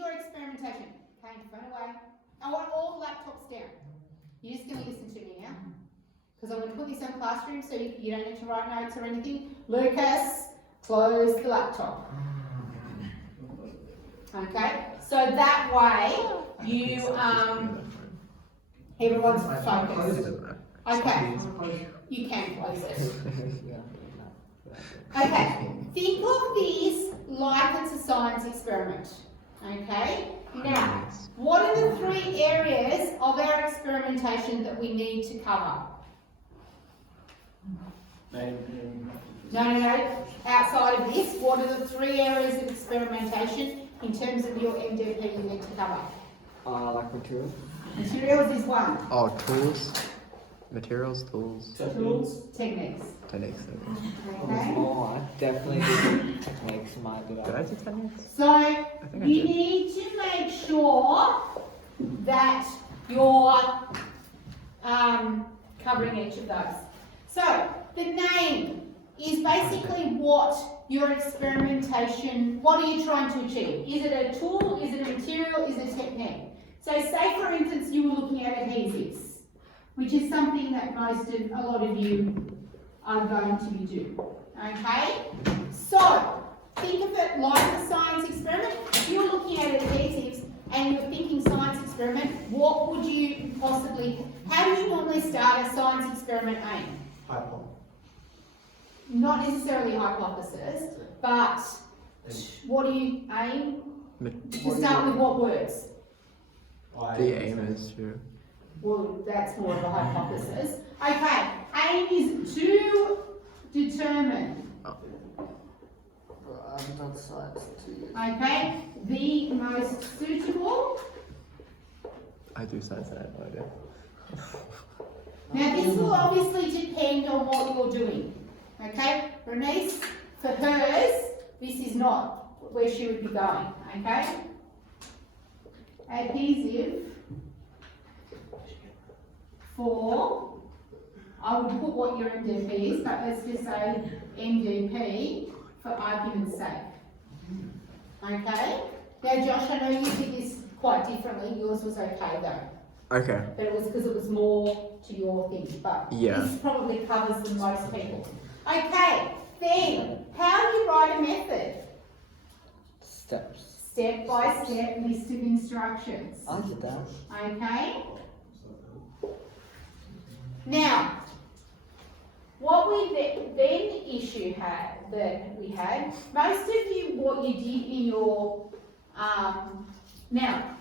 your experimentation. Okay, phone away. I want all the laptops down. You're just going to listen to me now. Because I'm going to put this on Classroom so you don't need to write notes or anything. Lucas, close the laptop. Okay, so that way you, everyone's focused. Okay, you can close it. Okay, think of this like it's a science experiment. Okay, now, what are the 3 areas of our experimentation that we need to cover? No. Outside of this, what are the 3 areas of experimentation in terms of your MDP you need to cover? Like materials? Materials is one. Oh, tools. Materials, tools. Tools, techniques. Techniques. Okay. Oh, I definitely do techniques in my Did I do techniques? So think I you did. need to make sure that you're covering each of those. So the name is basically what your experimentation, what are you trying to achieve? Is it a tool, is it a material, is it a technique? So say for instance you were looking at adhesives, which is something that a lot of you are going to be doing, okay? So think of it like a science experiment. If you're looking at adhesives and you're thinking science experiment, what would you possibly, how do you normally start a science experiment aim? Hypothesis. Not necessarily hypothesis, but what do you aim to start with? What words? The aim is to. Well, that's more of a hypothesis. Okay, aim is to determine. I haven't done science in 2 years. Okay, the most suitable. I do science and I have no idea. Now this will obviously depend on what you're doing. Okay, Bernice, for hers, this is not where she would be going. Okay, adhesive for, I would put what your MDP is, but let's just say MDP for argument's sake. Okay, now Josh, I know you did this quite differently, yours was okay though. Okay. But it was because it was more to your thing, but Yeah. this probably covers the most people. Okay, then, how do you write a method? Steps. Step by step list of instructions. I did that. Okay? Now, what we then issue had, that we had, most of you, what you did in your, now,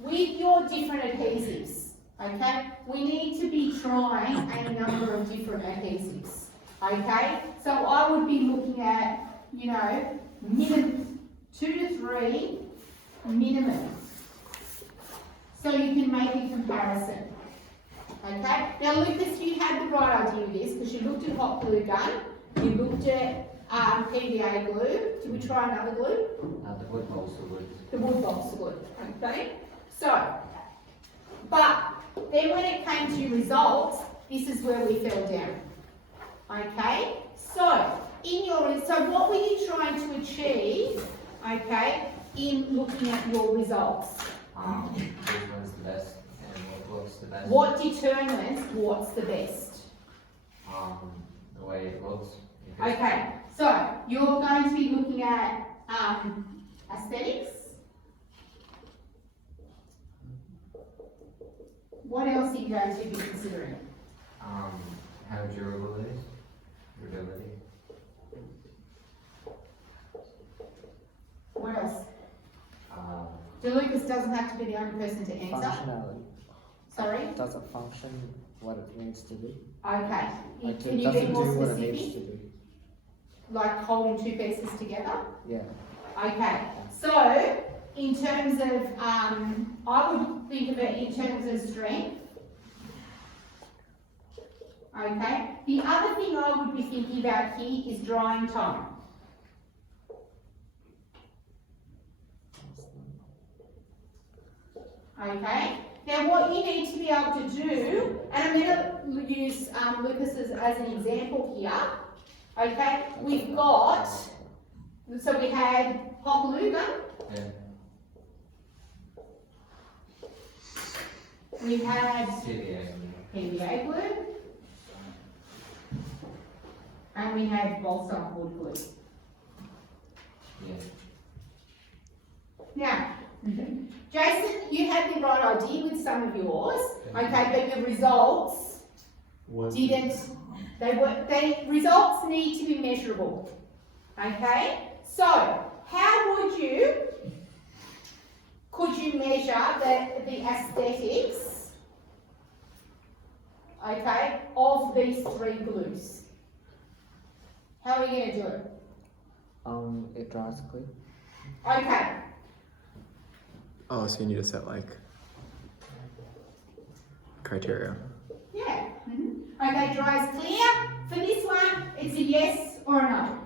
with your different adhesives, okay, we need to be trying a number of different adhesives, okay? So I would be looking at, you know, minimum 2 to 3 minimum. So you can make a comparison. Okay? Now Lucas, you had the right idea with this because you looked at hot glue gun, you looked at PVA glue. Did we try another glue? The wood balsa wood. The wood balsa glue. Okay? So, but then when it came to results, this is where we fell down. Okay? So, so what were you trying to achieve, okay, in looking at your results? Which one's the best and what looks the best? What determines what's the best? The way it looks. Okay, so you're going to be looking at aesthetics. What else are you going to be considering? How durable it is. Durability. What else? Lucas doesn't have to be the only person to answer. Functionality. Sorry? Does it function what it needs to do? Okay. Like, Can you does be it more do what it needs to specific? do? Like holding 2 pieces together? Yeah. Okay. So, in terms of, I would think of it in terms of strength. Okay. The other thing I would be thinking about here is drying time. Okay. Now what you need to be able to do, and I'm going to use Lucas's as an example here. Okay. We've got, so we had hot glue gun. Yeah. We had CDA. PVA glue. And we had balsa wood glue. Yeah. Now, Jason, you had the right idea with some of yours, okay, but your results didn't, results need to be measurable, okay? So, how could you measure the aesthetics, okay, of these three glues? How are you going to do it? It dries quick. Okay, Oh, so you need to set like criteria. yeah. Okay, dries clear. For this one, it's a yes or a no.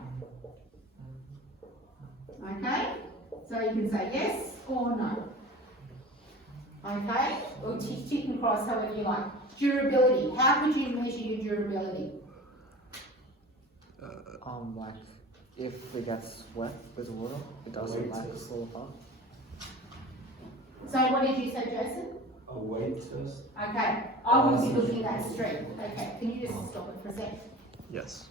Okay, so you can say yes or no. Okay, or tick and cross, however you like. Durability. How would you measure your durability? Like if it gets wet with water, it doesn't like fall apart. So what did you say, Jason? A weight test? Okay, I will be looking at that strength. Okay, can you just stop it for a sec? Yes.